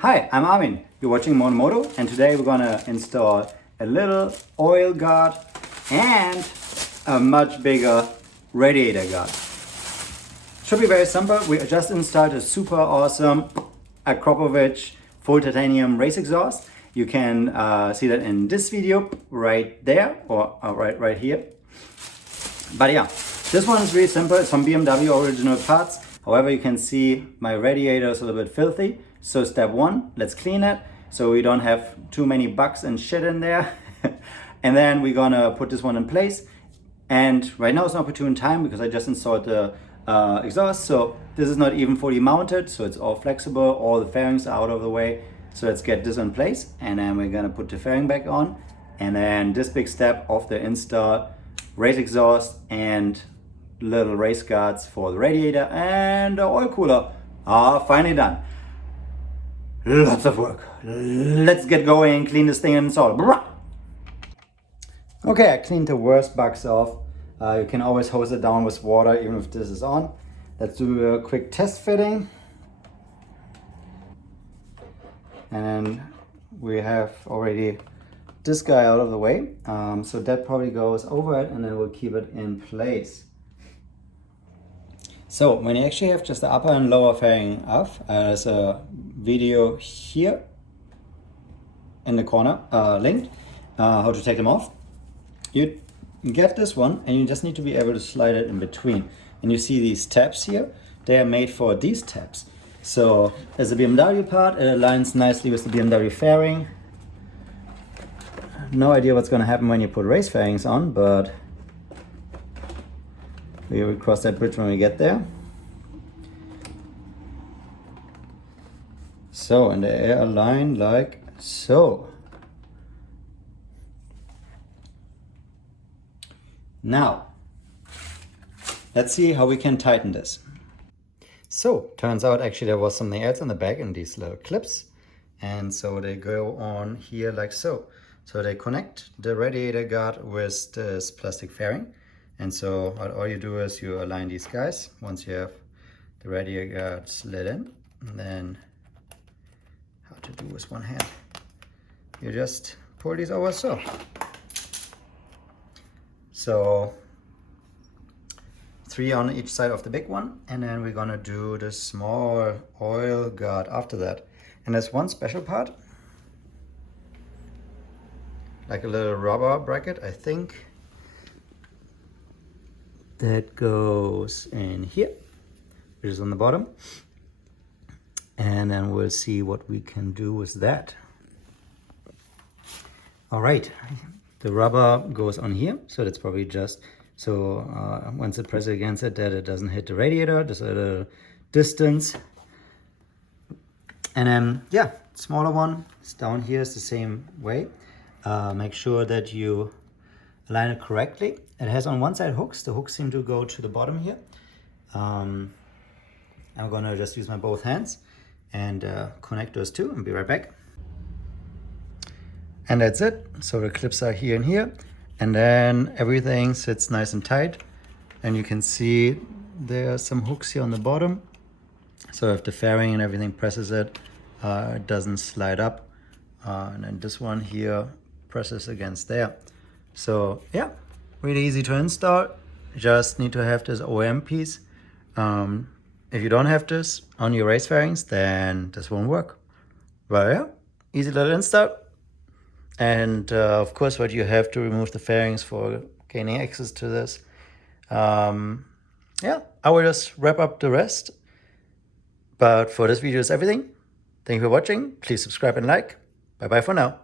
Hi, I'm Armin. You're watching Moto, and today we're gonna install a little oil guard and a much bigger radiator guard. Should be very simple. We just installed a super awesome Akropovich full titanium race exhaust. You can see that in this video right there or right here. But yeah, this one is really simple. It's from BMW original parts. However, you can see my radiator is a little bit filthy. So step one, let's clean it so we don't have too many bugs and shit in there. And then we're gonna put this one in place. And right now it's an opportune time because I just installed the exhaust. So this is not even fully mounted, so it's all flexible. All the fairings are out of the way. So let's get this in place, and then we're gonna put the fairing back on. And then this big step of the install, race exhaust and little race guards for the radiator and the oil cooler are finally done. Lots of work. Let's get going, clean this thing and install. Okay, I cleaned the worst bugs off. You can always hose it down with water even if this is on. Let's do a quick test fitting. And we have already this guy out of the way. So that probably goes over it and then we'll keep it in place. So when you actually have just the upper and lower fairing off, there's a video here in the corner linked how to take them off. You get this one and you just need to be able to slide it in between. And you see these tabs here, they are made for these tabs. So as a BMW part, it aligns nicely with the BMW fairing. No idea what's going to happen when you put race fairings on, but we will cross that bridge when we get there. So, and they align like so. Now, let's see how we can tighten this. So, turns out actually there was something else in the back in these little clips. And so they go on here like so. So they connect the radiator guard with this plastic fairing. And so all you do is you align these guys once you have the radiator guard slid in. And then how to do with one hand. You just pull these over so. So 3 on each side of the big one. And then we're gonna do the small oil guard after that. And there's one special part, like a little rubber bracket, I think. That goes in here, which is on the bottom. And then we'll see what we can do with that. All right, the rubber goes on here. So that's probably just, so once it presses against it, that it doesn't hit the radiator, just a little distance. And then, yeah, smaller one is down here, is the same way. Make sure that you align it correctly. It has on one side hooks. The hooks seem to go to the bottom here. I'm gonna just use my both hands and connect those two and be right back. And that's it. So the clips are here and here. And then everything sits nice and tight. And you can see there are some hooks here on the bottom. So if the fairing and everything presses it, it doesn't slide up. And then this one here presses against there. So yeah, really easy to install. Just need to have this OEM piece. If you don't have this on your race fairings, then this won't work. But yeah, easy little install. And of course, what you have to remove the fairings for gaining access to this. Yeah, I will just wrap up the rest. But for this video is everything. Thank you for watching. Please subscribe and like. Bye bye for now.